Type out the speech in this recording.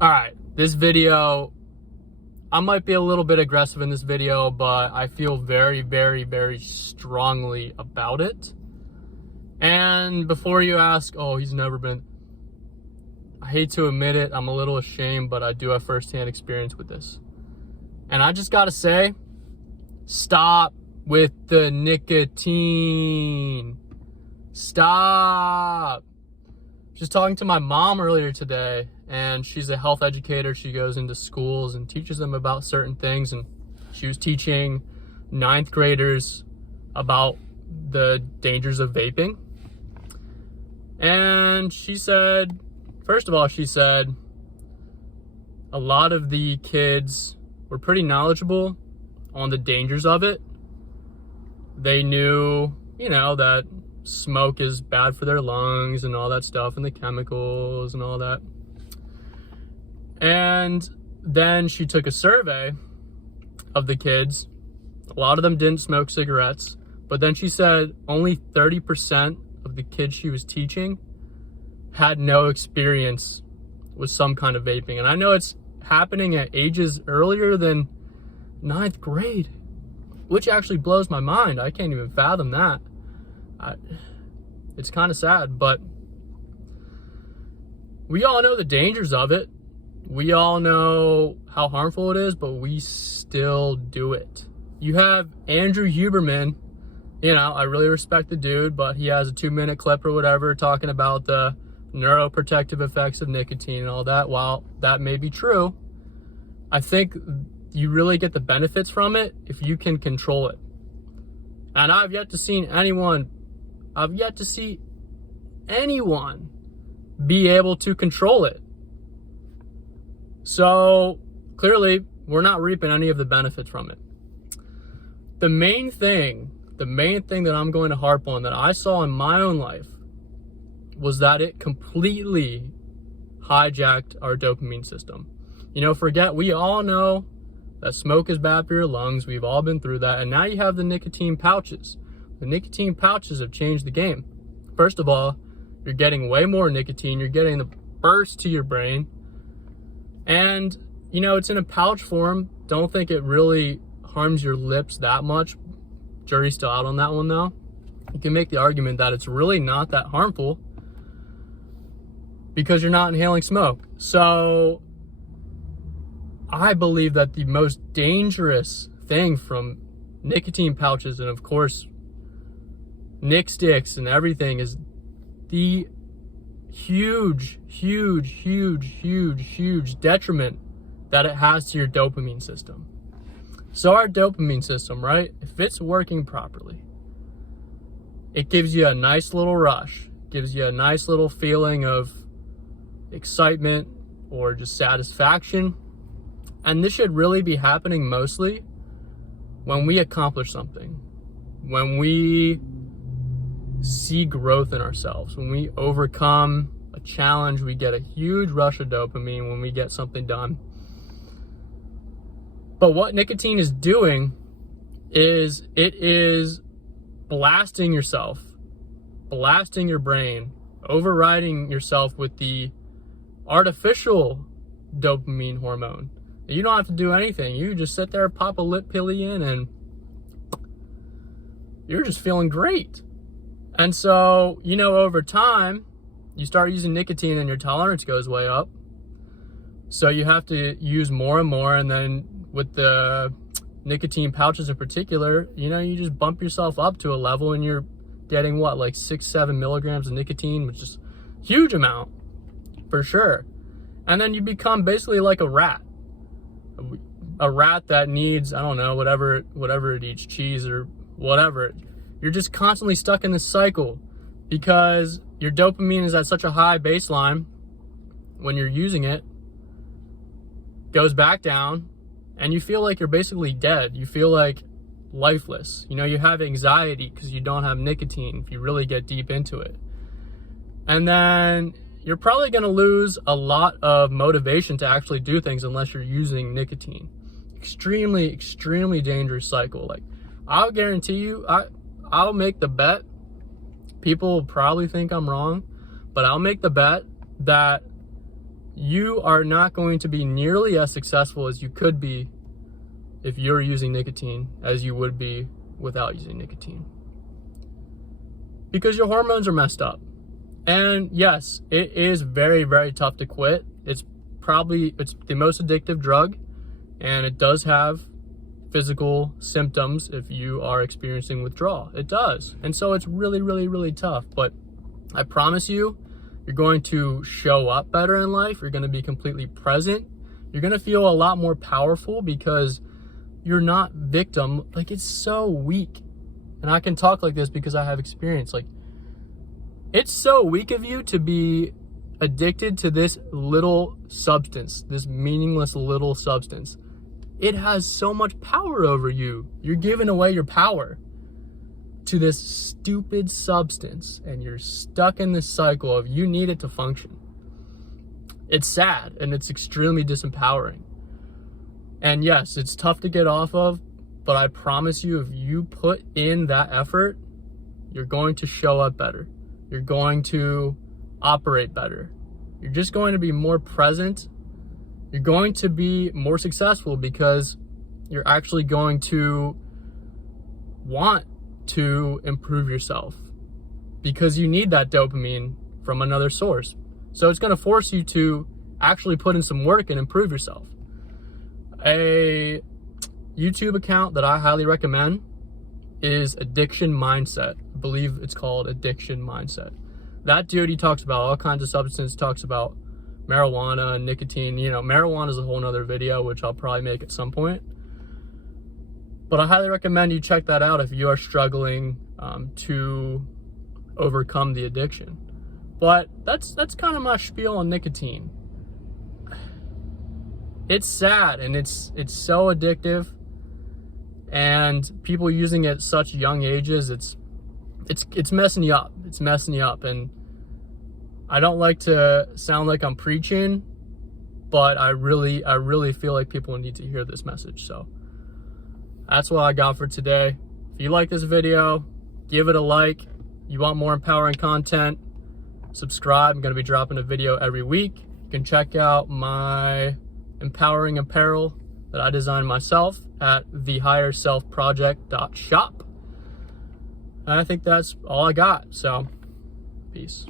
All right, this video, I might be a little bit aggressive in this video, but I feel very, very, very strongly about it. And before you ask, oh, he's never been, I hate to admit it, I'm a little ashamed, but I do have firsthand experience with this. And I just gotta say, stop with the nicotine. Stop. Just talking to my mom earlier today, and she's a health educator. She goes into schools and teaches them about certain things, and she was teaching 9th graders about the dangers of vaping. And she said, first of all, she said a lot of the kids were pretty knowledgeable on the dangers of it. They knew, that smoke is bad for their lungs and all that stuff, and the chemicals and all that. And then she took a survey of the kids. A lot of them didn't smoke cigarettes, but then she said only 30% of the kids she was teaching had no experience with some kind of vaping. And I know it's happening at ages earlier than 9th grade, which actually blows my mind. I can't even fathom that. It's kind of sad, but we all know the dangers of it. We all know how harmful it is, but we still do it. You have Andrew Huberman, I really respect the dude, but he has a 2-minute clip or whatever talking about the neuroprotective effects of nicotine and all that. While that may be true, I think you really get the benefits from it if you can control it. And I've yet to see anyone be able to control it. So clearly we're not reaping any of the benefits from it. The main thing that I'm going to harp on that I saw in my own life was that it completely hijacked our dopamine system. We all know that smoke is bad for your lungs. We've all been through that. And now you have the nicotine pouches. The nicotine pouches have changed the game. First of all, you're getting way more nicotine. You're getting the burst to your brain. And, it's in a pouch form. Don't think it really harms your lips that much. Jury's still out on that one, though. You can make the argument that it's really not that harmful because you're not inhaling smoke. So I believe that the most dangerous thing from nicotine pouches and, of course, Nick sticks and everything is the huge detriment that it has to your dopamine system. So our dopamine system, right? If it's working properly, it gives you a nice little rush, gives you a nice little feeling of excitement or just satisfaction. And this should really be happening mostly when we accomplish something, when we see growth in ourselves, when we overcome a challenge. We get a huge rush of dopamine when we get something done. But what nicotine is doing is it is blasting yourself, blasting your brain, overriding yourself with the artificial dopamine hormone. You don't have to do anything. You just sit there, pop a lip pilly in, and you're just feeling great. And so, over time, you start using nicotine and your tolerance goes way up. So you have to use more and more. And then with the nicotine pouches in particular, you just bump yourself up to a level and you're getting 6-7 milligrams of nicotine, which is a huge amount for sure. And then you become basically like a rat that needs, whatever it eats, cheese or whatever. You're just constantly stuck in this cycle because your dopamine is at such a high baseline when you're using it, goes back down, and you feel like you're basically dead. You feel like lifeless. You have anxiety because you don't have nicotine if you really get deep into it. And then you're probably going to lose a lot of motivation to actually do things unless you're using nicotine. Extremely, extremely dangerous cycle. I'll guarantee you, I'll make the bet, people will probably think I'm wrong, but I'll make the bet that you are not going to be nearly as successful as you could be if you're using nicotine as you would be without using nicotine. Because your hormones are messed up. And yes, it is very, very tough to quit. It's the most addictive drug, and it does have physical symptoms if you are experiencing withdrawal. It does. And so it's really, really, really tough. But I promise you, you're going to show up better in life. You're going to be completely present. You're going to feel a lot more powerful because you're not victim. Like, it's so weak. And I can talk like this because I have experience. Like, it's so weak of you to be addicted to this little substance, this meaningless little substance. It has so much power over you. You're giving away your power to this stupid substance, and you're stuck in this cycle of you need it to function. It's sad, and it's extremely disempowering. And yes, it's tough to get off of, but I promise you, if you put in that effort, you're going to show up better. You're going to operate better. You're just going to be more present. You're going to be more successful because you're actually going to want to improve yourself because you need that dopamine from another source. So it's going to force you to actually put in some work and improve yourself. A YouTube account that I highly recommend is Addiction Mindset. I believe it's called Addiction Mindset. That dude, he talks about all kinds of substances, talks about marijuana and nicotine. You know, marijuana is a whole nother video, which I'll probably make at some point. But I highly recommend you check that out if you are struggling to overcome the addiction. But that's kind of my spiel on nicotine. It's sad, and it's so addictive, and people using it at such young ages, it's messing you up. It's messing you up, and I don't like to sound like I'm preaching, but I really feel like people need to hear this message. So that's what I got for today. If you like this video, give it a like. You want more empowering content, subscribe. I'm going to be dropping a video every week. You can check out my empowering apparel that I designed myself at thehigherselfproject.shop. And I think that's all I got. So, peace.